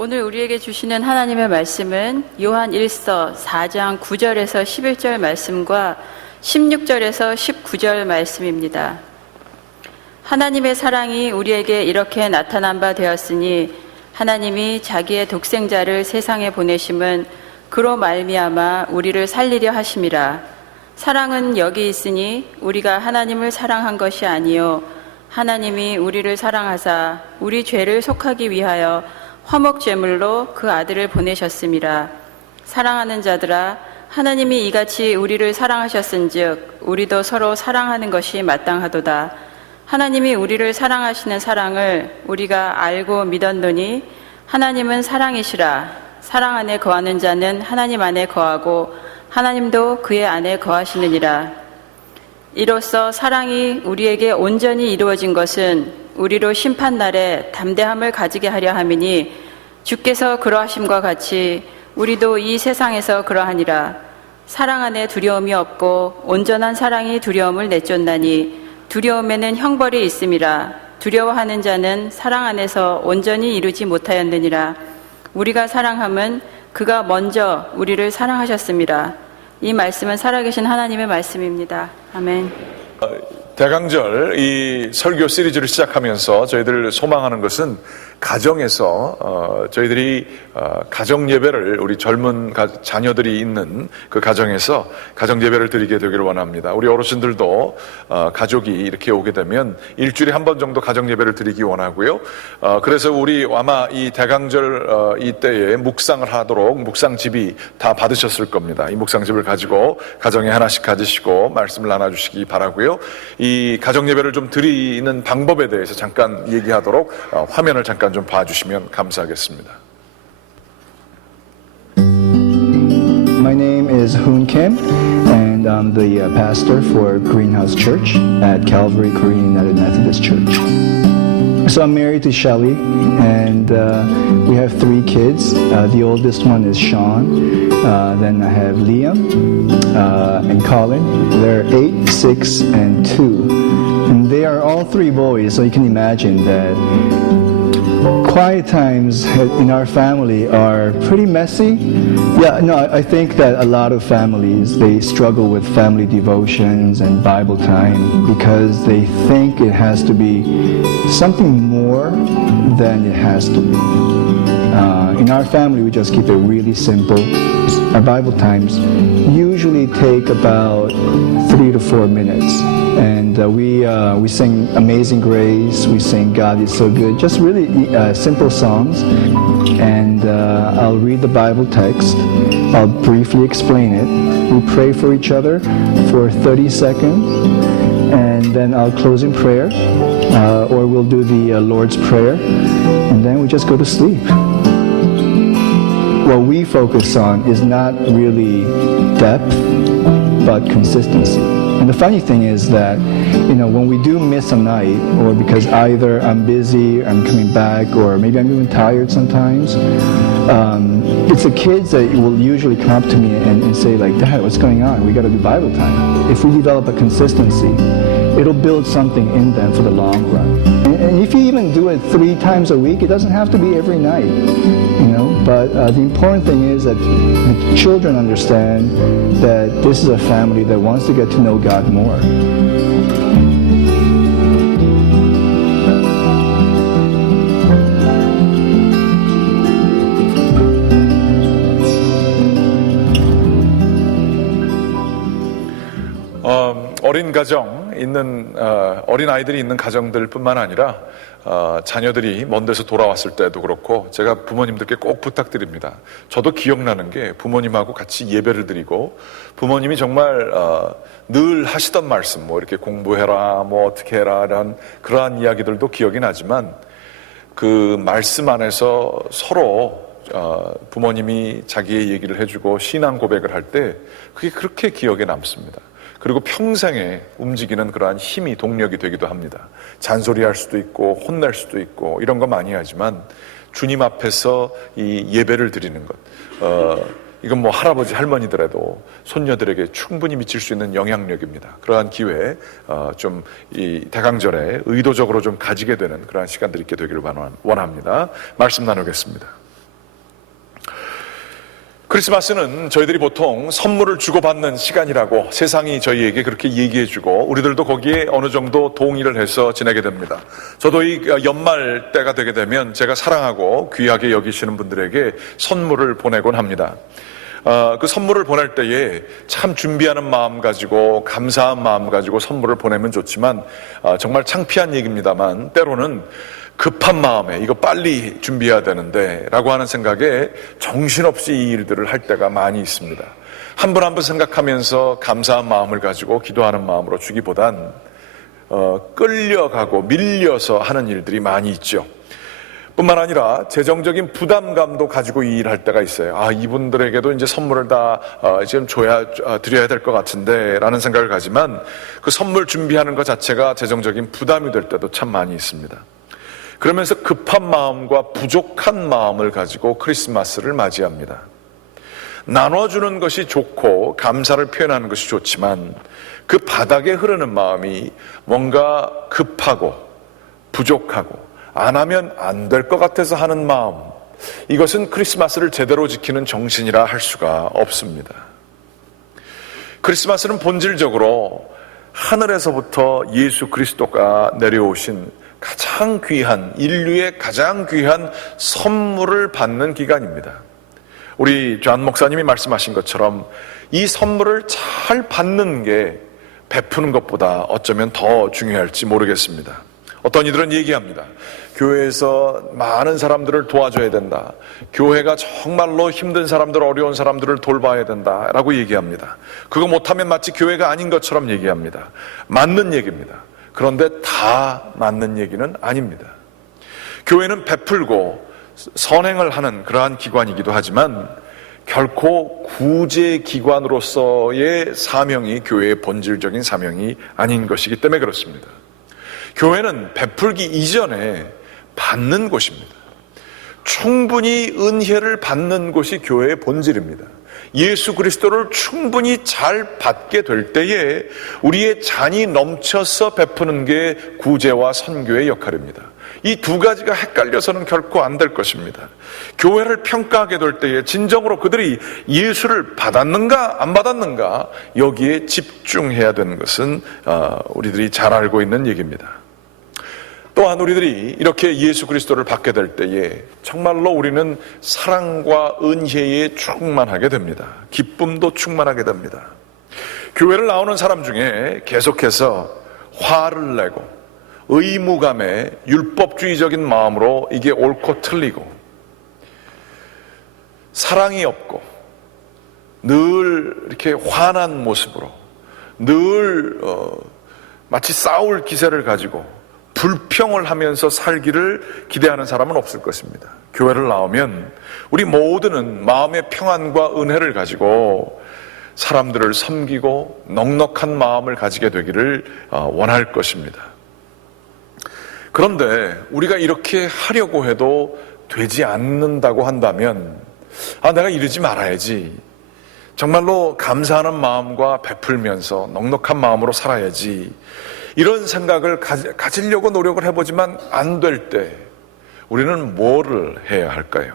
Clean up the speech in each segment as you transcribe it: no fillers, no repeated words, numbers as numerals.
오늘 우리에게 주시는 하나님의 말씀은 요한 1서 4장 9절에서 11절 말씀과 16절에서 19절 말씀입니다. 하나님의 사랑이 우리에게 이렇게 나타난 바 되었으니 하나님이 자기의 독생자를 세상에 보내심은 그로 말미암아 우리를 살리려 하심이라. 사랑은 여기 있으니 우리가 하나님을 사랑한 것이 아니요 하나님이 우리를 사랑하사 우리 죄를 속하기 위하여 화목제물로 그 아들을 보내셨음이라. 사랑하는 자들아, 하나님이 이같이 우리를 사랑하셨은즉 우리도 서로 사랑하는 것이 마땅하도다. 하나님이 우리를 사랑하시는 사랑을 우리가 알고 믿었노니 하나님은 사랑이시라. 사랑 안에 거하는 자는 하나님 안에 거하고 하나님도 그의 안에 거하시느니라. 이로써 사랑이 우리에게 온전히 이루어진 것은 우리로 심판날에 담대함을 가지게 하려 함이니 주께서 그러하심과 같이 우리도 이 세상에서 그러하니라. 사랑 안에 두려움이 없고 온전한 사랑이 두려움을 내쫓나니 두려움에는 형벌이 있음이라. 두려워하는 자는 사랑 안에서 온전히 이루지 못하였느니라. 우리가 사랑함은 그가 먼저 우리를 사랑하셨음이라. 이 말씀은 살아계신 하나님의 말씀입니다. 아멘. 대강절 이 설교 시리즈를 시작하면서 저희들 소망하는 것은 가정에서 저희들이 가정 예배를 우리 젊은 자녀들이 있는 그 가정에서 가정 예배를 드리게 되기를 원합니다. 우리 어르신들도 가족이 이렇게 오게 되면 일주일에 한 번 정도 가정 예배를 드리기 원하고요. 그래서 우리 아마 이 대강절 이때에 묵상을 하도록 묵상집이 다 받으셨을 겁니다. 이 묵상집을 가지고 가정에 하나씩 가지시고 말씀을 나눠주시기 바라고요. 이 가정 예배를 좀 드리는 방법에 대해서 잠깐 얘기하도록 화면을 잠깐 좀 봐주시면 감사하겠습니다. My name is Hoon Kim, and I'm the pastor for Greenhouse Church at Calvary Korean United Methodist Church. So I'm married to Shelly, and we have 3 kids. The oldest one is Sean. Then I have Liam and Colin. They're 8, 6, and 2. And they are all 3 boys, so you can imagine that quiet times in our family are pretty messy. Yeah, no, I think that a lot of families, they struggle with family devotions and Bible time because they think it has to be something more than it has to be. In our family, we just keep it really simple. Our Bible times usually take about 3 to 4 minutes. And we sing Amazing Grace, we sing God is So Good, just really simple songs. And I'll read the Bible text, I'll briefly explain it, we pray for each other for 30 seconds, and then I'll close in prayer, or we'll do the Lord's Prayer, and then we just go to sleep. What we focus on is not really depth, but consistency. And the funny thing is that, when we do miss a night, or because either I'm busy, I'm coming back, or maybe I'm even tired sometimes, it's the kids that will usually come up to me and say like, Dad, what's going on? We got to do Bible time. If we develop a consistency, it'll build something in them for the long run. And if you even do it 3 times a week, it doesn't have to be every night, But the important thing is that the children understand that this is a family that wants to get to know God more. 어린 가정 있는 어린 아이들이 있는 가정들뿐만 아니라 자녀들이 먼 데서 돌아왔을 때도 그렇고 제가 부모님들께 꼭 부탁드립니다. 저도 기억나는 게 부모님하고 같이 예배를 드리고 부모님이 정말 늘 하시던 말씀, 뭐 이렇게 공부해라, 뭐 어떻게 해라, 이런 그러한 이야기들도 기억이 나지만 그 말씀 안에서 서로 부모님이 자기의 얘기를 해주고 신앙 고백을 할 때 그게 그렇게 기억에 남습니다. 그리고 평생에 움직이는 그러한 힘이 동력이 되기도 합니다. 잔소리할 수도 있고 혼낼 수도 있고 이런 거 많이 하지만 주님 앞에서 이 예배를 드리는 것, 이건 뭐 할아버지 할머니들에도 손녀들에게 충분히 미칠 수 있는 영향력입니다. 그러한 기회에 좀 이 대강절에 의도적으로 좀 가지게 되는 그러한 시간들이 있게 되기를 원합니다. 말씀 나누겠습니다. 크리스마스는 저희들이 보통 선물을 주고받는 시간이라고 세상이 저희에게 그렇게 얘기해주고 우리들도 거기에 어느 정도 동의를 해서 지내게 됩니다. 저도 이 연말 때가 되게 되면 제가 사랑하고 귀하게 여기시는 분들에게 선물을 보내곤 합니다. 그 선물을 보낼 때에 참 준비하는 마음 가지고 감사한 마음 가지고 선물을 보내면 좋지만 정말 창피한 얘기입니다만 때로는 급한 마음에 이거 빨리 준비해야 되는데 라고 하는 생각에 정신없이 이 일들을 할 때가 많이 있습니다. 한 번 한 번 생각하면서 감사한 마음을 가지고 기도하는 마음으로 주기보단 끌려가고 밀려서 하는 일들이 많이 있죠. 뿐만 아니라 재정적인 부담감도 가지고 이 일을 할 때가 있어요. 이분들에게도 이제 선물을 다 지금 드려야 될 것 같은데 라는 생각을 가지만 그 선물 준비하는 것 자체가 재정적인 부담이 될 때도 참 많이 있습니다. 그러면서 급한 마음과 부족한 마음을 가지고 크리스마스를 맞이합니다. 나눠주는 것이 좋고 감사를 표현하는 것이 좋지만 그 바닥에 흐르는 마음이 뭔가 급하고 부족하고 안 하면 안 될 것 같아서 하는 마음, 이것은 크리스마스를 제대로 지키는 정신이라 할 수가 없습니다. 크리스마스는 본질적으로 하늘에서부터 예수 그리스도가 내려오신 가장 귀한, 인류의 가장 귀한 선물을 받는 기간입니다. 우리 존 목사님이 말씀하신 것처럼 이 선물을 잘 받는 게 베푸는 것보다 어쩌면 더 중요할지 모르겠습니다. 어떤 이들은 얘기합니다. 교회에서 많은 사람들을 도와줘야 된다. 교회가 정말로 힘든 사람들, 어려운 사람들을 돌봐야 된다라고 얘기합니다. 그거 못하면 마치 교회가 아닌 것처럼 얘기합니다. 맞는 얘기입니다. 그런데 다 맞는 얘기는 아닙니다. 교회는 베풀고 선행을 하는 그러한 기관이기도 하지만 결코 구제기관으로서의 사명이 교회의 본질적인 사명이 아닌 것이기 때문에 그렇습니다. 교회는 베풀기 이전에 받는 곳입니다. 충분히 은혜를 받는 곳이 교회의 본질입니다. 예수 그리스도를 충분히 잘 받게 될 때에 우리의 잔이 넘쳐서 베푸는 게 구제와 선교의 역할입니다. 이 두 가지가 헷갈려서는 결코 안 될 것입니다. 교회를 평가하게 될 때에 진정으로 그들이 예수를 받았는가 안 받았는가 여기에 집중해야 되는 것은 우리들이 잘 알고 있는 얘기입니다. 또한 우리들이 이렇게 예수 그리스도를 받게 될 때에 정말로 우리는 사랑과 은혜에 충만하게 됩니다. 기쁨도 충만하게 됩니다. 교회를 나오는 사람 중에 계속해서 화를 내고 의무감에 율법주의적인 마음으로 이게 옳고 틀리고 사랑이 없고 늘 이렇게 화난 모습으로 늘 마치 싸울 기세를 가지고 불평을 하면서 살기를 기대하는 사람은 없을 것입니다. 교회를 나오면 우리 모두는 마음의 평안과 은혜를 가지고 사람들을 섬기고 넉넉한 마음을 가지게 되기를 원할 것입니다. 그런데 우리가 이렇게 하려고 해도 되지 않는다고 한다면 내가 이러지 말아야지, 정말로 감사하는 마음과 베풀면서 넉넉한 마음으로 살아야지, 이런 생각을 가지려고 노력을 해보지만 안 될 때 우리는 뭐를 해야 할까요?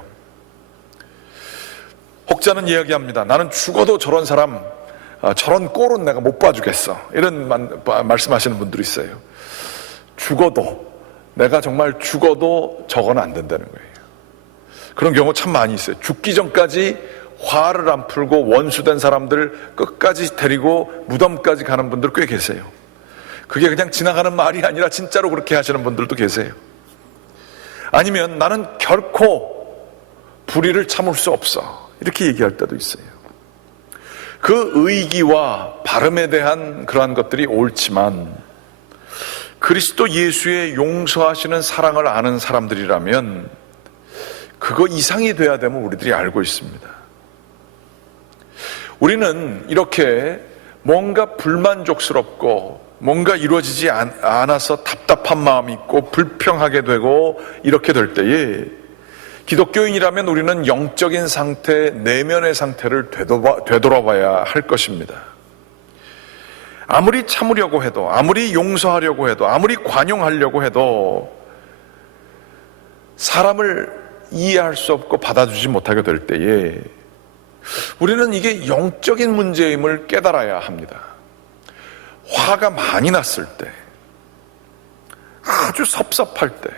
혹자는 이야기합니다. 나는 죽어도 저런 사람, 저런 꼴은 내가 못 봐주겠어, 이런 말씀하시는 분들이 있어요. 내가 정말 죽어도 저건 안 된다는 거예요. 그런 경우 참 많이 있어요. 죽기 전까지 화를 안 풀고 원수된 사람들 끝까지 데리고 무덤까지 가는 분들 꽤 계세요. 그게 그냥 지나가는 말이 아니라 진짜로 그렇게 하시는 분들도 계세요. 아니면 나는 결코 불의를 참을 수 없어, 이렇게 얘기할 때도 있어요. 그 의기와 발음에 대한 그러한 것들이 옳지만 그리스도 예수의 용서하시는 사랑을 아는 사람들이라면 그거 이상이 돼야 되면 우리들이 알고 있습니다. 우리는 이렇게 뭔가 불만족스럽고 뭔가 이루어지지 않아서 답답한 마음이 있고 불평하게 되고 이렇게 될 때에 기독교인이라면 우리는 영적인 상태, 내면의 상태를 되돌아봐야 할 것입니다. 아무리 참으려고 해도, 아무리 용서하려고 해도, 아무리 관용하려고 해도 사람을 이해할 수 없고 받아주지 못하게 될 때에 우리는 이게 영적인 문제임을 깨달아야 합니다. 화가 많이 났을 때, 아주 섭섭할 때,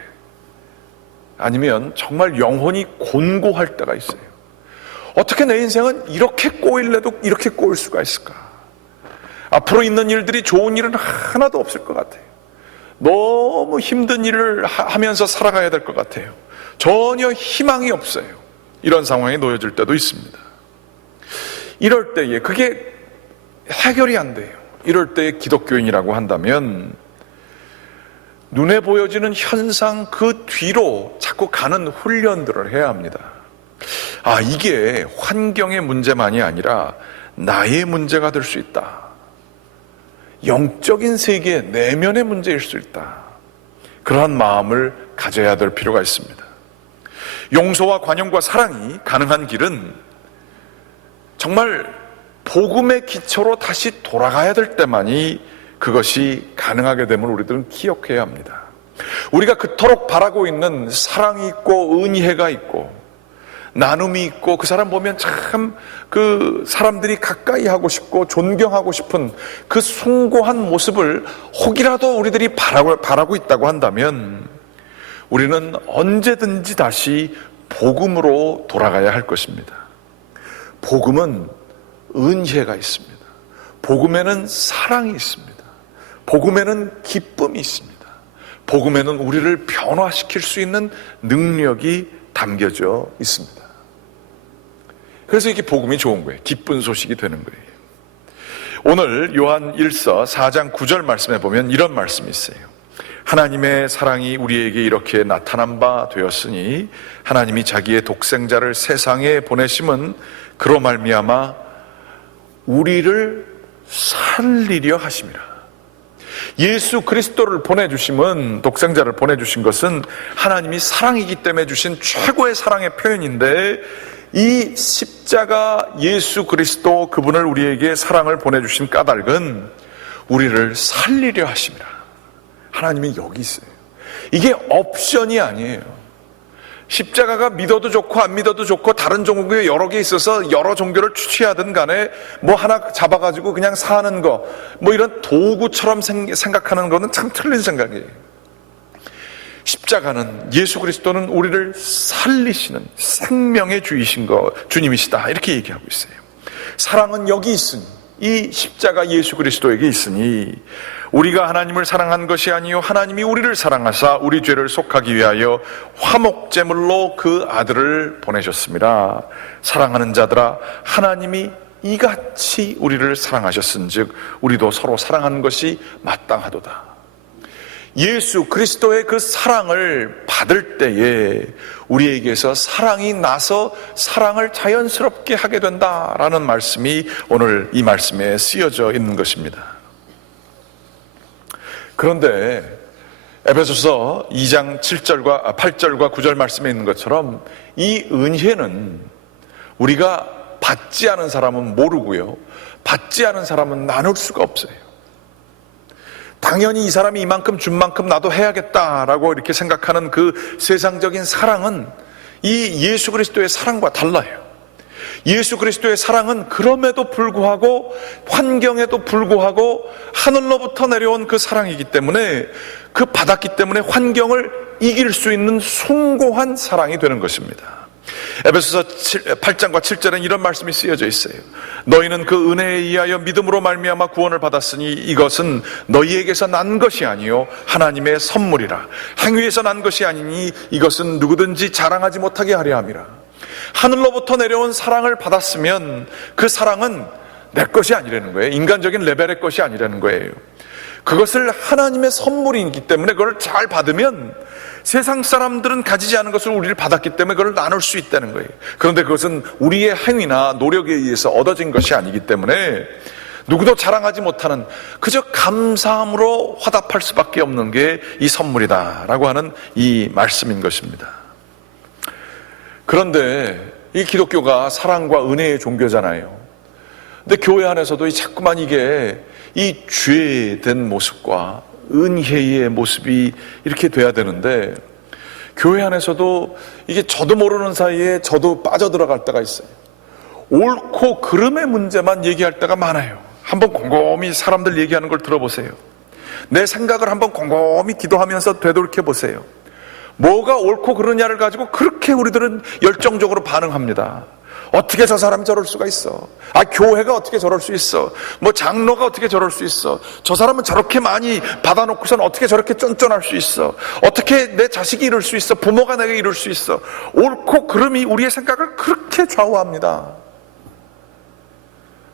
아니면 정말 영혼이 곤고할 때가 있어요. 어떻게 내 인생은 이렇게 꼬일래도 이렇게 꼬일 수가 있을까? 앞으로 있는 일들이 좋은 일은 하나도 없을 것 같아요. 너무 힘든 일을 하면서 살아가야 될 것 같아요. 전혀 희망이 없어요. 이런 상황에 놓여질 때도 있습니다. 이럴 때에 그게 해결이 안 돼요. 이럴 때 기독교인이라고 한다면 눈에 보여지는 현상 그 뒤로 자꾸 가는 훈련들을 해야 합니다. 아, 이게 환경의 문제만이 아니라 나의 문제가 될 수 있다. 영적인 세계 내면의 문제일 수 있다. 그러한 마음을 가져야 될 필요가 있습니다. 용서와 관용과 사랑이 가능한 길은 정말 복음의 기초로 다시 돌아가야 될 때만이 그것이 가능하게 됨을 우리들은 기억해야 합니다. 우리가 그토록 바라고 있는 사랑이 있고 은혜가 있고 나눔이 있고 그 사람 보면 참 그 사람들이 가까이 하고 싶고 존경하고 싶은 그 숭고한 모습을 혹이라도 우리들이 바라고 있다고 한다면 우리는 언제든지 다시 복음으로 돌아가야 할 것입니다. 복음은 은혜가 있습니다. 복음에는 사랑이 있습니다. 복음에는 기쁨이 있습니다. 복음에는 우리를 변화시킬 수 있는 능력이 담겨져 있습니다. 그래서 이게 복음이 좋은 거예요. 기쁜 소식이 되는 거예요. 오늘 요한 1서 4장 9절 말씀에 보면 이런 말씀이 있어요. 하나님의 사랑이 우리에게 이렇게 나타난 바 되었으니 하나님이 자기의 독생자를 세상에 보내심은 그로 말미암아 우리를 살리려 하심이라. 예수 그리스도를 보내주심은, 독생자를 보내주신 것은 하나님이 사랑이기 때문에 주신 최고의 사랑의 표현인데, 이 십자가 예수 그리스도 그분을 우리에게 사랑을 보내주신 까닭은 우리를 살리려 하심이라. 하나님이 여기 있어요. 이게 옵션이 아니에요. 십자가가 믿어도 좋고 안 믿어도 좋고 다른 종교에 여러 개 있어서 여러 종교를 취하든 간에 뭐 하나 잡아가지고 그냥 사는 거, 뭐 이런 도구처럼 생각하는 거는 참 틀린 생각이에요. 십자가는, 예수 그리스도는 우리를 살리시는 생명의 주님이시다, 이렇게 얘기하고 있어요. 사랑은 여기 있으니, 이 십자가 예수 그리스도에게 있으니 우리가 하나님을 사랑한 것이 아니요 하나님이 우리를 사랑하사 우리 죄를 속하기 위하여 화목제물로 그 아들을 보내셨습니다. 사랑하는 자들아, 하나님이 이같이 우리를 사랑하셨은즉 우리도 서로 사랑하는 것이 마땅하도다. 예수 그리스도의 그 사랑을 받을 때에 우리에게서 사랑이 나서 사랑을 자연스럽게 하게 된다라는 말씀이 오늘 이 말씀에 쓰여져 있는 것입니다. 그런데 에베소서 2장 8절과 9절 말씀에 있는 것처럼 이 은혜는 우리가 받지 않은 사람은 모르고요, 받지 않은 사람은 나눌 수가 없어요. 당연히 이 사람이 이만큼 준 만큼 나도 해야겠다라고 이렇게 생각하는 그 세상적인 사랑은 이 예수 그리스도의 사랑과 달라요. 예수 그리스도의 사랑은 그럼에도 불구하고, 환경에도 불구하고 하늘로부터 내려온 그 사랑이기 때문에, 그 받았기 때문에 환경을 이길 수 있는 숭고한 사랑이 되는 것입니다. 에베소서 8장과 7절엔 이런 말씀이 쓰여져 있어요. 너희는 그 은혜에 의하여 믿음으로 말미암아 구원을 받았으니 이것은 너희에게서 난 것이 아니요 하나님의 선물이라. 행위에서 난 것이 아니니 이것은 누구든지 자랑하지 못하게 하려 함이라. 하늘로부터 내려온 사랑을 받았으면 그 사랑은 내 것이 아니라는 거예요. 인간적인 레벨의 것이 아니라는 거예요. 그것을 하나님의 선물이기 때문에 그걸 잘 받으면 세상 사람들은 가지지 않은 것을 우리를 받았기 때문에 그걸 나눌 수 있다는 거예요. 그런데 그것은 우리의 행위나 노력에 의해서 얻어진 것이 아니기 때문에 누구도 자랑하지 못하는, 그저 감사함으로 화답할 수밖에 없는 게 이 선물이다라고 하는 이 말씀인 것입니다. 그런데 이 기독교가 사랑과 은혜의 종교잖아요. 근데 교회 안에서도 자꾸만 이게 이 죄된 모습과 은혜의 모습이 이렇게 돼야 되는데, 교회 안에서도 이게 저도 모르는 사이에 저도 빠져들어갈 때가 있어요. 옳고 그름의 문제만 얘기할 때가 많아요. 한번 곰곰이 사람들 얘기하는 걸 들어보세요. 내 생각을 한번 곰곰이 기도하면서 되돌이켜 보세요. 뭐가 옳고 그르냐를 가지고 그렇게 우리들은 열정적으로 반응합니다. 어떻게 저 사람이 저럴 수가 있어? 교회가 어떻게 저럴 수 있어? 뭐 장로가 어떻게 저럴 수 있어? 저 사람은 저렇게 많이 받아놓고선 어떻게 저렇게 쫀쫀할 수 있어? 어떻게 내 자식이 이럴 수 있어? 부모가 내게 이럴 수 있어? 옳고 그름이 우리의 생각을 그렇게 좌우합니다.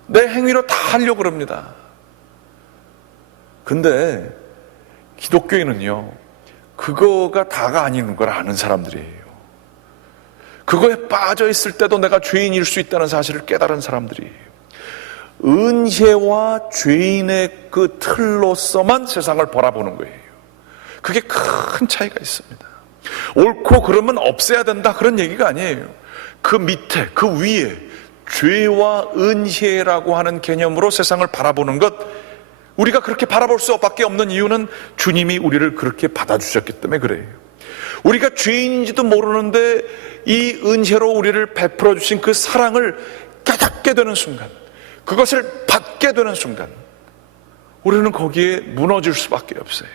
내 행위로 다 하려고 그럽니다. 근데 기독교인은요, 그거가 다가 아닌 걸 아는 사람들이에요. 그거에 빠져 있을 때도 내가 죄인일 수 있다는 사실을 깨달은 사람들이에요. 은혜와 죄인의 그 틀로서만 세상을 바라보는 거예요. 그게 큰 차이가 있습니다. 옳고 그러면 없애야 된다, 그런 얘기가 아니에요. 그 밑에, 그 위에 죄와 은혜라고 하는 개념으로 세상을 바라보는 것, 우리가 그렇게 바라볼 수밖에 없는 이유는 주님이 우리를 그렇게 받아주셨기 때문에 그래요. 우리가 죄인인지도 모르는데 이 은혜로 우리를 베풀어 주신 그 사랑을 깨닫게 되는 순간, 그것을 받게 되는 순간 우리는 거기에 무너질 수밖에 없어요.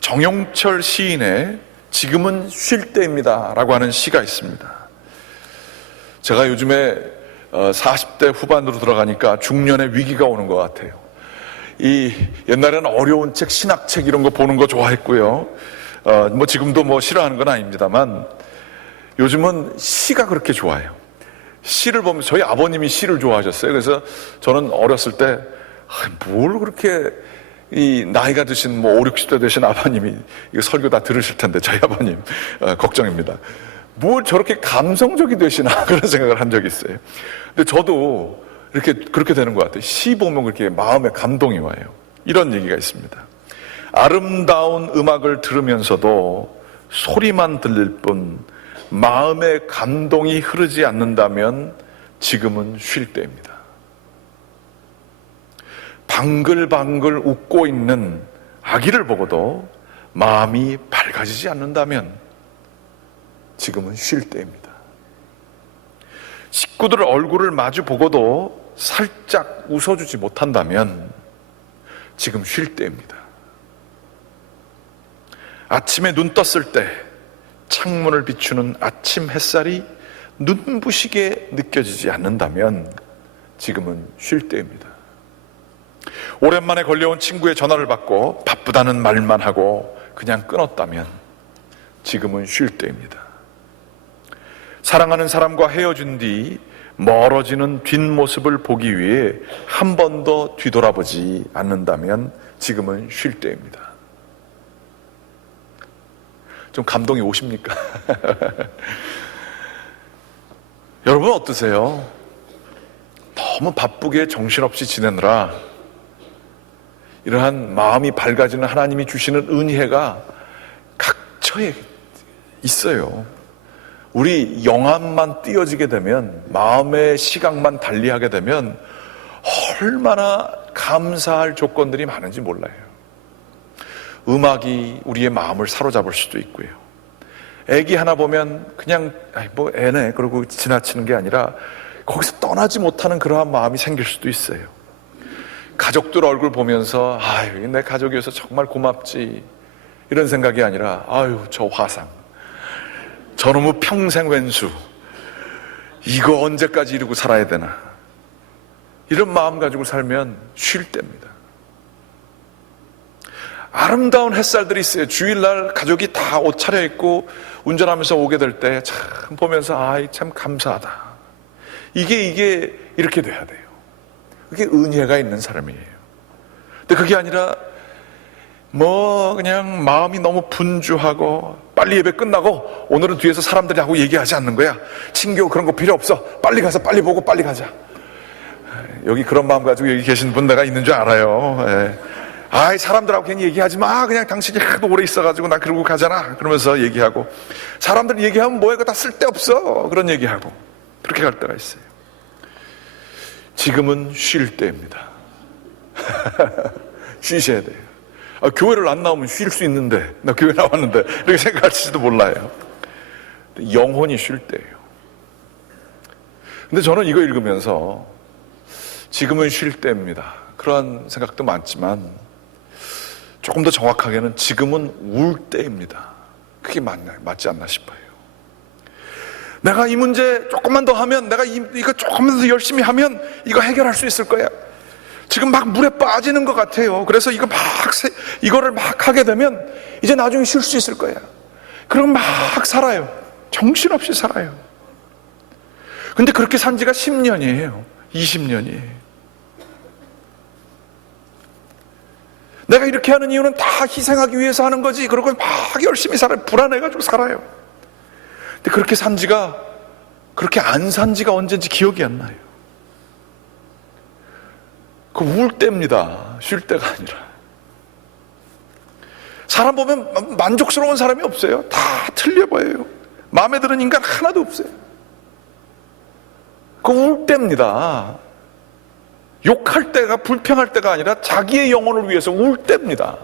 정용철 시인의 지금은 쉴 때입니다 라고 하는 시가 있습니다. 제가 요즘에 40대 후반으로 들어가니까 중년의 위기가 오는 것 같아요. 옛날에는 어려운 책, 신학책 이런 거 보는 거 좋아했고요. 뭐 지금도 뭐 싫어하는 건 아닙니다만 요즘은 시가 그렇게 좋아요. 시를 보면 저희 아버님이 시를 좋아하셨어요. 그래서 저는 어렸을 때 뭘 그렇게 나이가 드신 뭐 5, 60대 되신 아버님이 이거 설교 다 들으실 텐데 저희 아버님 걱정입니다. 뭘 저렇게 감성적이 되시나 그런 생각을 한 적이 있어요. 근데 저도 그렇게 되는 것 같아요. 시 보면 그렇게 마음에 감동이 와요. 이런 얘기가 있습니다. 아름다운 음악을 들으면서도 소리만 들릴 뿐 마음에 감동이 흐르지 않는다면 지금은 쉴 때입니다. 방글방글 웃고 있는 아기를 보고도 마음이 밝아지지 않는다면 지금은 쉴 때입니다. 식구들 얼굴을 마주 보고도 살짝 웃어주지 못한다면 지금 쉴 때입니다. 아침에 눈 떴을 때 창문을 비추는 아침 햇살이 눈부시게 느껴지지 않는다면 지금은 쉴 때입니다. 오랜만에 걸려온 친구의 전화를 받고 바쁘다는 말만 하고 그냥 끊었다면 지금은 쉴 때입니다. 사랑하는 사람과 헤어진 뒤 멀어지는 뒷모습을 보기 위해 한 번 더 뒤돌아보지 않는다면 지금은 쉴 때입니다. 좀 감동이 오십니까? 여러분 어떠세요? 너무 바쁘게 정신없이 지내느라 이러한 마음이 밝아지는 하나님이 주시는 은혜가 각처에 있어요. 우리 영암만 띄어지게 되면, 마음의 시각만 달리하게 되면 얼마나 감사할 조건들이 많은지 몰라요. 음악이 우리의 마음을 사로잡을 수도 있고요. 애기 하나 보면 그냥 뭐 애네 그러고 지나치는 게 아니라 거기서 떠나지 못하는 그러한 마음이 생길 수도 있어요. 가족들 얼굴 보면서 아유 내 가족이어서 정말 고맙지 이런 생각이 아니라 아유 저 화상, 저놈의 평생 왼수, 이거 언제까지 이러고 살아야 되나, 이런 마음 가지고 살면 쉴 때입니다. 아름다운 햇살들이 있어요. 주일날 가족이 다 옷 차려입고 운전하면서 오게 될 때 참 보면서 아이 참 감사하다. 이게 이렇게 돼야 돼요. 그게 은혜가 있는 사람이에요. 근데 그게 아니라 뭐 그냥 마음이 너무 분주하고 빨리 예배 끝나고 오늘은 뒤에서 사람들하고 얘기하지 않는 거야. 친교 그런 거 필요 없어. 빨리 가서 빨리 보고 빨리 가자. 여기 그런 마음 가지고 여기 계신 분 내가 있는 줄 알아요. 예. 아이 사람들하고 괜히 얘기하지 마. 그냥 당신이 하도 오래 있어가지고 나 그러고 가잖아. 그러면서 얘기하고, 사람들 얘기하면 뭐해 그거 다 쓸데없어. 그런 얘기하고 그렇게 갈 때가 있어요. 지금은 쉴 때입니다. 쉬셔야 돼요. 교회를 안 나오면 쉴 수 있는데 나 교회 나왔는데 이렇게 생각할지도 몰라요. 영혼이 쉴 때예요. 근데 저는 이거 읽으면서 지금은 쉴 때입니다, 그런 생각도 많지만 조금 더 정확하게는 지금은 울 때입니다, 그게 맞지 않나 싶어요. 내가 이 문제 조금만 더 하면, 내가 이거 조금만 더 열심히 하면 이거 해결할 수 있을 거야. 지금 막 물에 빠지는 것 같아요. 그래서 이거를 막 하게 되면 이제 나중에 쉴 수 있을 거야. 그럼 막 살아요. 정신없이 살아요. 근데 그렇게 산 지가 10년이에요. 20년이에요. 내가 이렇게 하는 이유는 다 희생하기 위해서 하는 거지. 그러고 막 열심히 살아요. 불안해가지고 살아요. 근데 그렇게 산 지가, 그렇게 안 산 지가 언젠지 기억이 안 나요. 그 울 때입니다, 쉴 때가 아니라. 사람 보면 만족스러운 사람이 없어요. 다 틀려 보여요. 마음에 드는 인간 하나도 없어요. 그 울 때입니다. 욕할 때가, 불평할 때가 아니라 자기의 영혼을 위해서 울 때입니다.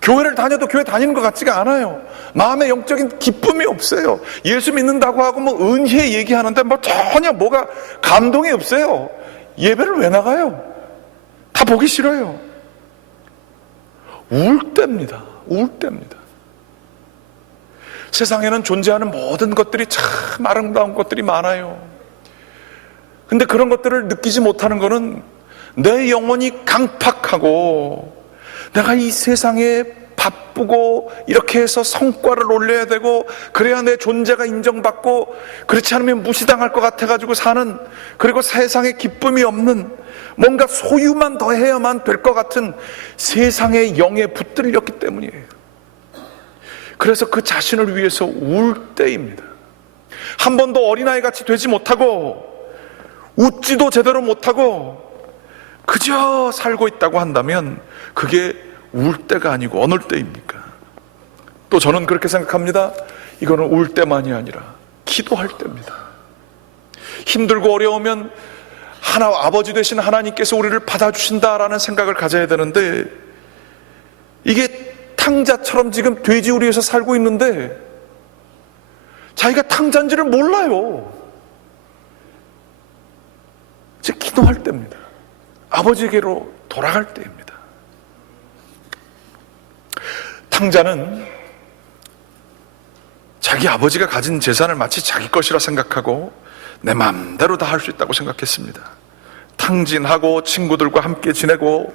교회를 다녀도 교회 다니는 것 같지가 않아요. 마음에 영적인 기쁨이 없어요. 예수 믿는다고 하고 뭐 은혜 얘기하는데 뭐 전혀 뭐가 감동이 없어요. 예배를 왜 나가요? 다 보기 싫어요. 울 때입니다. 울 때입니다. 세상에는 존재하는 모든 것들이 참 아름다운 것들이 많아요. 근데 그런 것들을 느끼지 못하는 것은 내 영혼이 강팍하고, 내가 이 세상에 바쁘고 이렇게 해서 성과를 올려야 되고 그래야 내 존재가 인정받고, 그렇지 않으면 무시당할 것 같아가지고 사는, 그리고 세상에 기쁨이 없는, 뭔가 소유만 더 해야만 될 것 같은 세상의 영에 붙들렸기 때문이에요. 그래서 그 자신을 위해서 울 때입니다. 한 번도 어린아이같이 되지 못하고 웃지도 제대로 못하고 그저 살고 있다고 한다면 그게 울 때가 아니고 어느 때입니까? 또 저는 그렇게 생각합니다. 이거는 울 때만이 아니라 기도할 때입니다. 힘들고 어려우면 아버지 되신 하나님께서 우리를 받아주신다라는 생각을 가져야 되는데, 이게 탕자처럼 지금 돼지우리에서 살고 있는데 자기가 탕자인지를 몰라요. 이제 기도할 때입니다. 아버지에게로 돌아갈 때입니다. 탕자는 자기 아버지가 가진 재산을 마치 자기 것이라 생각하고 내 마음대로 다 할 수 있다고 생각했습니다. 탕진하고 친구들과 함께 지내고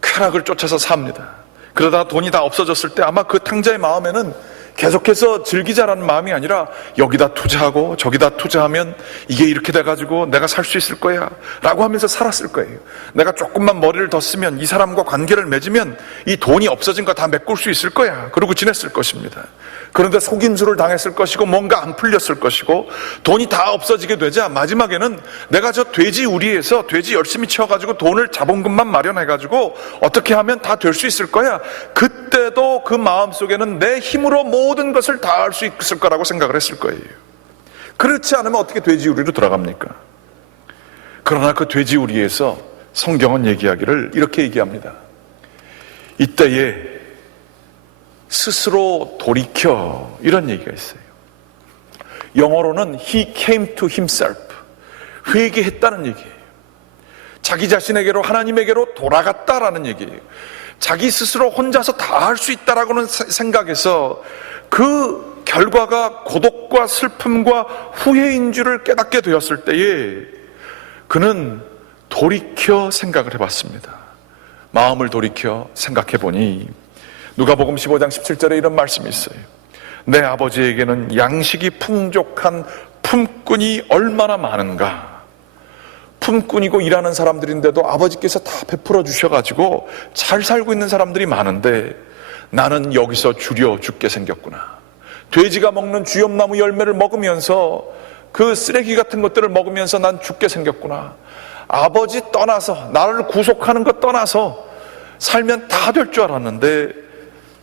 쾌락을 쫓아서 삽니다. 그러다가 돈이 다 없어졌을 때 아마 그 탕자의 마음에는 계속해서 즐기자라는 마음이 아니라 여기다 투자하고 저기다 투자하면 이게 이렇게 돼가지고 내가 살 수 있을 거야 라고 하면서 살았을 거예요. 내가 조금만 머리를 더 쓰면, 이 사람과 관계를 맺으면 이 돈이 없어진 거 다 메꿀 수 있을 거야, 그러고 지냈을 것입니다. 그런데 속임수를 당했을 것이고 뭔가 안 풀렸을 것이고 돈이 다 없어지게 되자 마지막에는 내가 저 돼지 우리에서 돼지 열심히 치워가지고 돈을, 자본금만 마련해가지고 어떻게 하면 다 될 수 있을 거야, 그때도 그 마음속에는 내 힘으로 모든 것을 다 할 수 있을 거라고 생각을 했을 거예요. 그렇지 않으면 어떻게 돼지 우리로 돌아갑니까? 그러나 그 돼지 우리에서 성경은 얘기하기를 이렇게 얘기합니다. 이때에 스스로 돌이켜, 이런 얘기가 있어요. 영어로는 He came to himself, 회개했다는 얘기예요. 자기 자신에게로, 하나님에게로 돌아갔다라는 얘기예요. 자기 스스로 혼자서 다 할 수 있다라고는 생각해서 그 결과가 고독과 슬픔과 후회인 줄을 깨닫게 되었을 때에 그는 돌이켜 생각을 해봤습니다. 마음을 돌이켜 생각해 보니 누가복음 15장 17절에 이런 말씀이 있어요. 내 아버지에게는 양식이 풍족한 품꾼이 얼마나 많은가. 품꾼이고 일하는 사람들인데도 아버지께서 다 베풀어 주셔가지고 잘 살고 있는 사람들이 많은데 나는 여기서 줄여 죽게 생겼구나. 돼지가 먹는 주염나무 열매를 먹으면서 그 쓰레기 같은 것들을 먹으면서 난 죽게 생겼구나. 아버지 떠나서, 나를 구속하는 것 떠나서 살면 다 될 줄 알았는데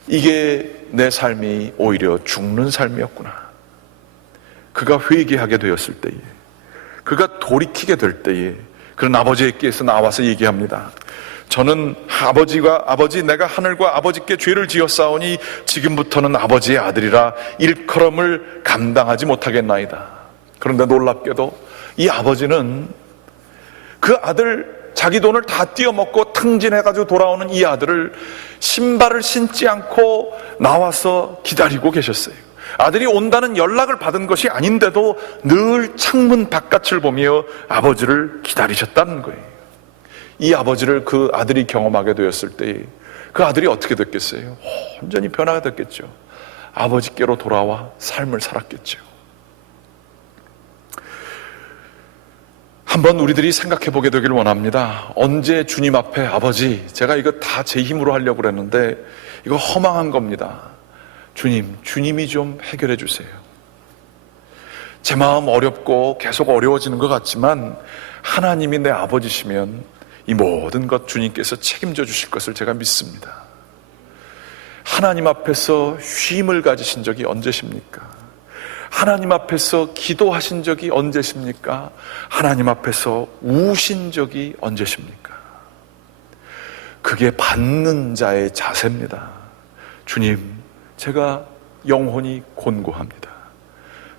이게 내 삶이 오히려 죽는 삶이었구나. 그가 회개하게 되었을 때에, 그가 돌이키게 될 때에 그런 아버지께서 나와서 얘기합니다. 저는 아버지 내가 하늘과 아버지께 죄를 지었사오니 지금부터는 아버지의 아들이라 일컬음을 감당하지 못하겠나이다. 그런데 놀랍게도 이 아버지는 그 아들, 자기 돈을 다 띄어먹고 탕진해가지고 돌아오는 이 아들을 신발을 신지 않고 나와서 기다리고 계셨어요. 아들이 온다는 연락을 받은 것이 아닌데도 늘 창문 바깥을 보며 아버지를 기다리셨다는 거예요. 이 아버지를 그 아들이 경험하게 되었을 때 그 아들이 어떻게 됐겠어요? 완전히 변화가 됐겠죠. 아버지께로 돌아와 삶을 살았겠죠. 한번 우리들이 생각해 보게 되길 원합니다. 언제 주님 앞에 아버지, 제가 이거 다 제 힘으로 하려고 그랬는데 이거 허망한 겁니다. 주님이 좀 해결해 주세요. 제 마음 어렵고 계속 어려워지는 것 같지만 하나님이 내 아버지시면 이 모든 것 주님께서 책임져 주실 것을 제가 믿습니다. 하나님 앞에서 쉼을 가지신 적이 언제십니까? 하나님 앞에서 기도하신 적이 언제십니까? 하나님 앞에서 우신 적이 언제십니까? 그게 받는 자의 자세입니다. 주님, 제가 영혼이 곤고합니다.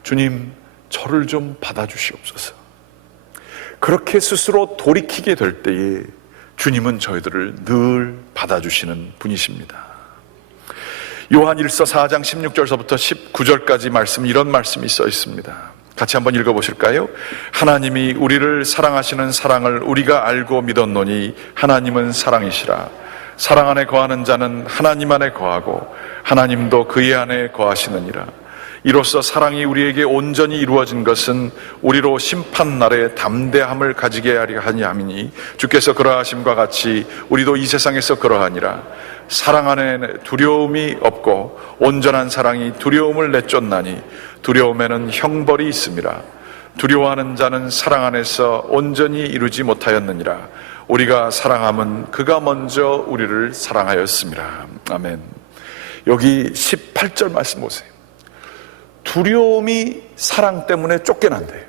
주님, 저를 좀 받아주시옵소서. 그렇게 스스로 돌이키게 될 때에 주님은 저희들을 늘 받아주시는 분이십니다. 요한 1서 4장 16절서부터 19절까지 말씀, 이런 말씀이 써 있습니다. 같이 한번 읽어보실까요? 하나님이 우리를 사랑하시는 사랑을 우리가 알고 믿었노니 하나님은 사랑이시라. 사랑 안에 거하는 자는 하나님 안에 거하고 하나님도 그의 안에 거하시느니라. 이로써 사랑이 우리에게 온전히 이루어진 것은 우리로 심판날에 담대함을 가지게 하려 함이니 주께서 그러하심과 같이 우리도 이 세상에서 그러하니라. 사랑 안에 두려움이 없고 온전한 사랑이 두려움을 내쫓나니 두려움에는 형벌이 있음이라. 두려워하는 자는 사랑 안에서 온전히 이루지 못하였느니라. 우리가 사랑함은 그가 먼저 우리를 사랑하였음이라. 아멘. 여기 18절 말씀 보세요. 두려움이 사랑 때문에 쫓겨난대요.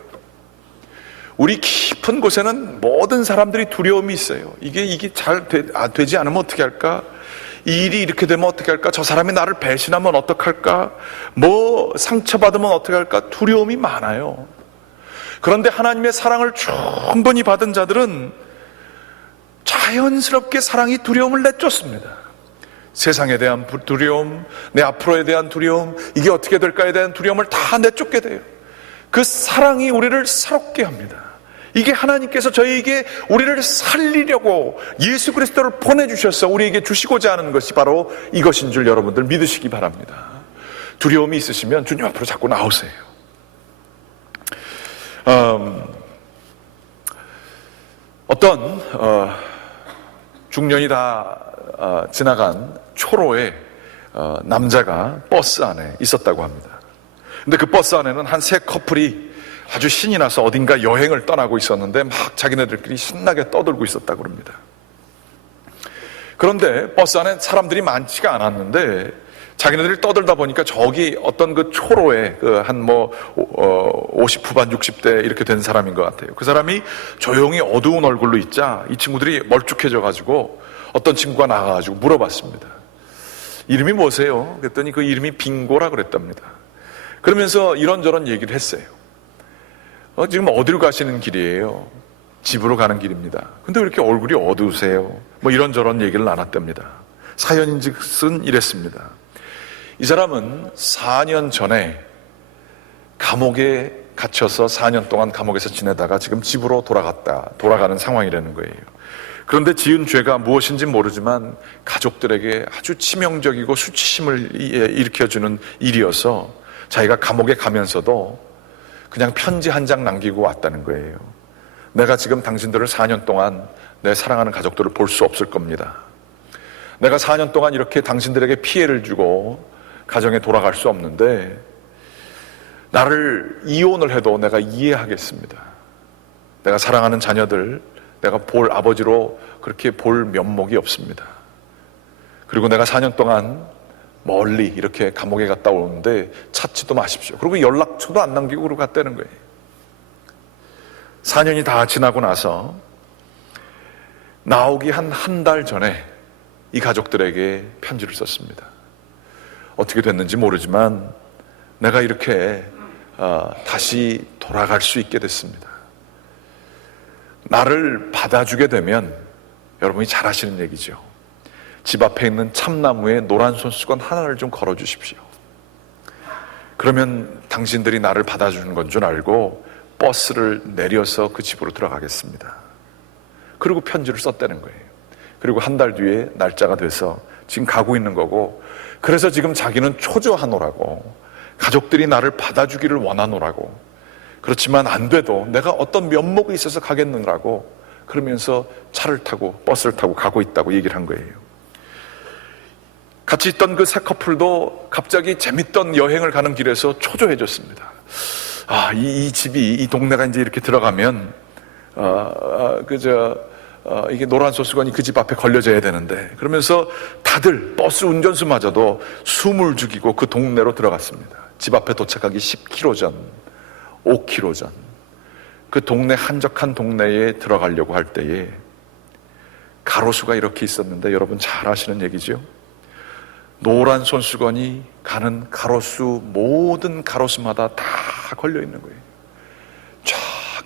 우리 깊은 곳에는 모든 사람들이 두려움이 있어요. 이게 잘 되지 않으면 어떻게 할까? 이 일이 이렇게 되면 어떻게 할까? 저 사람이 나를 배신하면 어떡할까? 뭐 상처받으면 어떻게 할까? 두려움이 많아요. 그런데 하나님의 사랑을 충분히 받은 자들은 자연스럽게 사랑이 두려움을 내쫓습니다. 세상에 대한 두려움, 내 앞으로에 대한 두려움, 이게 어떻게 될까에 대한 두려움을 다 내쫓게 돼요. 그 사랑이 우리를 새롭게 합니다. 이게 하나님께서 저희에게 우리를 살리려고 예수 그리스도를 보내주셔서 우리에게 주시고자 하는 것이 바로 이것인 줄 여러분들 믿으시기 바랍니다. 두려움이 있으시면 주님 앞으로 자꾸 나오세요. 어떤 중년이 다 지나간 초로에 남자가 버스 안에 있었다고 합니다. 근데 그 버스 안에는 한 세 커플이 아주 신이 나서 어딘가 여행을 떠나고 있었는데 막 자기네들끼리 신나게 떠들고 있었다고 합니다. 그런데 버스 안에 사람들이 많지가 않았는데 자기네들이 떠들다 보니까 저기 어떤 그 초로에 한 50 후반 60대 이렇게 된 사람인 것 같아요. 그 사람이 조용히 어두운 얼굴로 있자 이 친구들이 멀쭉해져 가지고 어떤 친구가 나가가지고 물어봤습니다. 이름이 뭐세요? 그랬더니 그 이름이 빙고라 그랬답니다. 그러면서 이런저런 얘기를 했어요. 지금 어디로 가시는 길이에요? 집으로 가는 길입니다. 근데 왜 이렇게 얼굴이 어두우세요? 뭐 이런저런 얘기를 나눴답니다. 사연인즉슨 이랬습니다. 이 사람은 4년 전에 감옥에 갇혀서 4년 동안 감옥에서 지내다가 지금 집으로 돌아가는 상황이라는 거예요. 그런데 지은 죄가 무엇인지 모르지만 가족들에게 아주 치명적이고 수치심을 일으켜주는 일이어서 자기가 감옥에 가면서도 그냥 편지 한 장 남기고 왔다는 거예요. 내가 지금 당신들을 4년 동안 내 사랑하는 가족들을 볼 수 없을 겁니다. 내가 4년 동안 이렇게 당신들에게 피해를 주고 가정에 돌아갈 수 없는데 나를 이혼을 해도 내가 이해하겠습니다. 내가 사랑하는 자녀들 내가 볼 아버지로 그렇게 볼 면목이 없습니다. 그리고 내가 4년 동안 멀리 이렇게 감옥에 갔다 오는데 찾지도 마십시오. 그리고 연락처도 안 남기고 그러고 갔다는 거예요. 4년이 다 지나고 나서 나오기 한 달 전에 이 가족들에게 편지를 썼습니다. 어떻게 됐는지 모르지만 내가 이렇게 다시 돌아갈 수 있게 됐습니다. 나를 받아주게 되면, 여러분이 잘 아시는 얘기죠. 집 앞에 있는 참나무에 노란 손수건 하나를 좀 걸어 주십시오. 그러면 당신들이 나를 받아주는 건 줄 알고 버스를 내려서 그 집으로 들어가겠습니다. 그리고 편지를 썼다는 거예요. 그리고 한 달 뒤에 날짜가 돼서 지금 가고 있는 거고, 그래서 지금 자기는 초조하노라고, 가족들이 나를 받아주기를 원하노라고, 그렇지만 안 돼도 내가 어떤 면목이 있어서 가겠느라고 그러면서 차를 타고 버스를 타고 가고 있다고 얘기를 한 거예요. 같이 있던 그 세 커플도 갑자기 재밌던 여행을 가는 길에서 초조해졌습니다. 이 집이, 이 동네가 이제 이렇게 들어가면 이게 노란 소수건이 그 집 앞에 걸려져야 되는데, 그러면서 다들 버스 운전수마저도 숨을 죽이고 그 동네로 들어갔습니다. 집 앞에 도착하기 10km 전, 5km 전, 그 동네, 한적한 동네에 들어가려고 할 때에 가로수가 이렇게 있었는데, 여러분 잘 아시는 얘기죠. 노란 손수건이 가는 가로수, 모든 가로수마다 다 걸려 있는 거예요. 쫙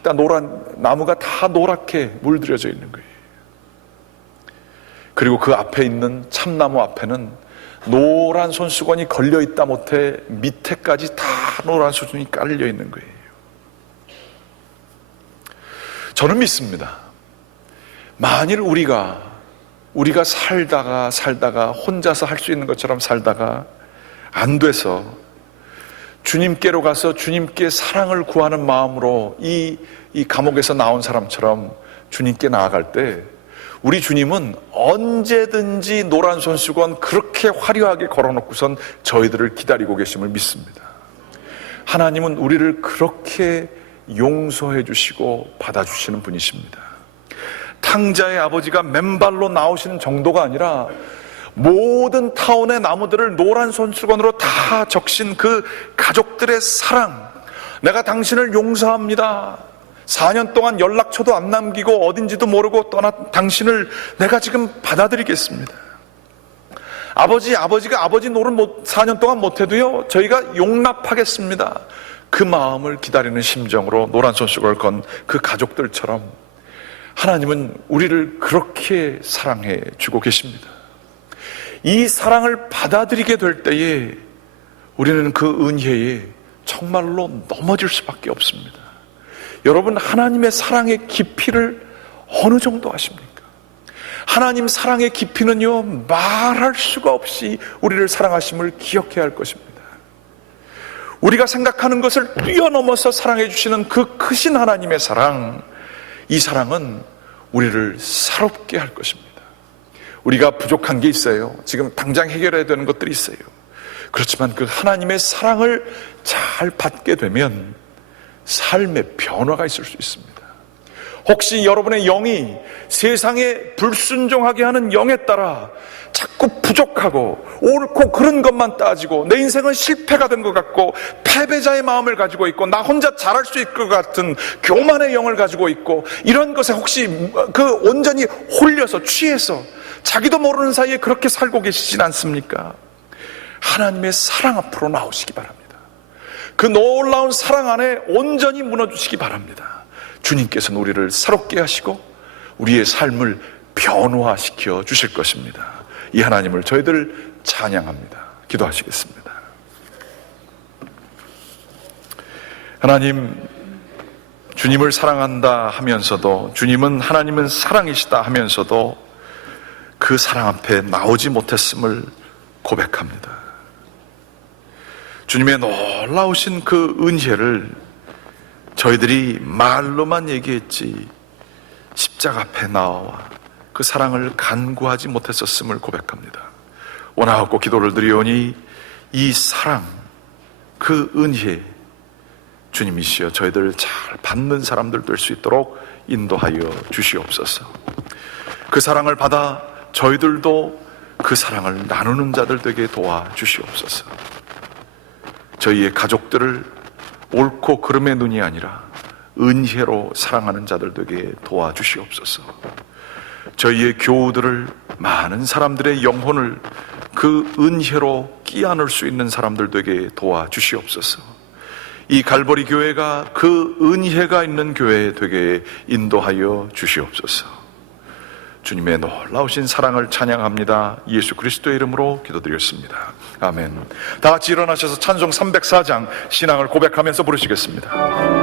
다 노란 나무가 다 노랗게 물들여져 있는 거예요. 그리고 그 앞에 있는 참나무 앞에는 노란 손수건이 걸려 있다 못해 밑에까지 다 노란 손수건이 깔려 있는 거예요. 저는 믿습니다. 만일 우리가 살다가 혼자서 할 수 있는 것처럼 살다가 안 돼서 주님께로 가서 주님께 사랑을 구하는 마음으로 이 감옥에서 나온 사람처럼 주님께 나아갈 때, 우리 주님은 언제든지 노란 손수건 그렇게 화려하게 걸어놓고선 저희들을 기다리고 계심을 믿습니다. 하나님은 우리를 그렇게 용서해 주시고 받아주시는 분이십니다. 탕자의 아버지가 맨발로 나오시는 정도가 아니라 모든 타운의 나무들을 노란 손수건으로 다 적신 그 가족들의 사랑, 내가 당신을 용서합니다. 4년 동안 연락처도 안 남기고 어딘지도 모르고 떠난 당신을 내가 지금 받아들이겠습니다. 아버지가 아버지 노릇 4년 동안 못해도요, 저희가 용납하겠습니다. 그 마음을 기다리는 심정으로 노란 손수건을 건 그 가족들처럼 하나님은 우리를 그렇게 사랑해 주고 계십니다. 이 사랑을 받아들이게 될 때에 우리는 그 은혜에 정말로 넘어질 수밖에 없습니다. 여러분, 하나님의 사랑의 깊이를 어느 정도 아십니까? 하나님 사랑의 깊이는요, 말할 수가 없이 우리를 사랑하심을 기억해야 할 것입니다. 우리가 생각하는 것을 뛰어넘어서 사랑해 주시는 그 크신 하나님의 사랑, 이 사랑은 우리를 새롭게 할 것입니다. 우리가 부족한 게 있어요. 지금 당장 해결해야 되는 것들이 있어요. 그렇지만 그 하나님의 사랑을 잘 받게 되면 삶의 변화가 있을 수 있습니다. 혹시 여러분의 영이 세상에 불순종하게 하는 영에 따라 자꾸 부족하고 옳고 그른 것만 따지고 내 인생은 실패가 된 것 같고 패배자의 마음을 가지고 있고 나 혼자 잘할 수 있을 것 같은 교만의 영을 가지고 있고, 이런 것에 혹시 온전히 홀려서 취해서 자기도 모르는 사이에 그렇게 살고 계시진 않습니까? 하나님의 사랑 앞으로 나오시기 바랍니다. 그 놀라운 사랑 안에 온전히 무너지시기 바랍니다. 주님께서는 우리를 새롭게 하시고 우리의 삶을 변화시켜 주실 것입니다. 이 하나님을 저희들 찬양합니다. 기도하시겠습니다. 하나님, 주님을 사랑한다 하면서도, 주님은 하나님은 사랑이시다 하면서도 그 사랑 앞에 나오지 못했음을 고백합니다. 주님의 놀라우신 그 은혜를 저희들이 말로만 얘기했지 십자가 앞에 나와 그 사랑을 간구하지 못했었음을 고백합니다. 원하옵고 기도를 드리오니 이 사랑, 그 은혜, 주님이시여 저희들 잘 받는 사람들 될 수 있도록 인도하여 주시옵소서. 그 사랑을 받아 저희들도 그 사랑을 나누는 자들 되게 도와주시옵소서. 저희의 가족들을 옳고 그름의 눈이 아니라 은혜로 사랑하는 자들 되게 도와주시옵소서. 저희의 교우들을, 많은 사람들의 영혼을 그 은혜로 끼안을 수 있는 사람들 되게 도와주시옵소서. 이 갈보리 교회가 그 은혜가 있는 교회 되게 인도하여 주시옵소서. 주님의 놀라우신 사랑을 찬양합니다. 예수 그리스도의 이름으로 기도드렸습니다. 아멘. 다 같이 일어나셔서 찬송 304장 신앙을 고백하면서 부르시겠습니다.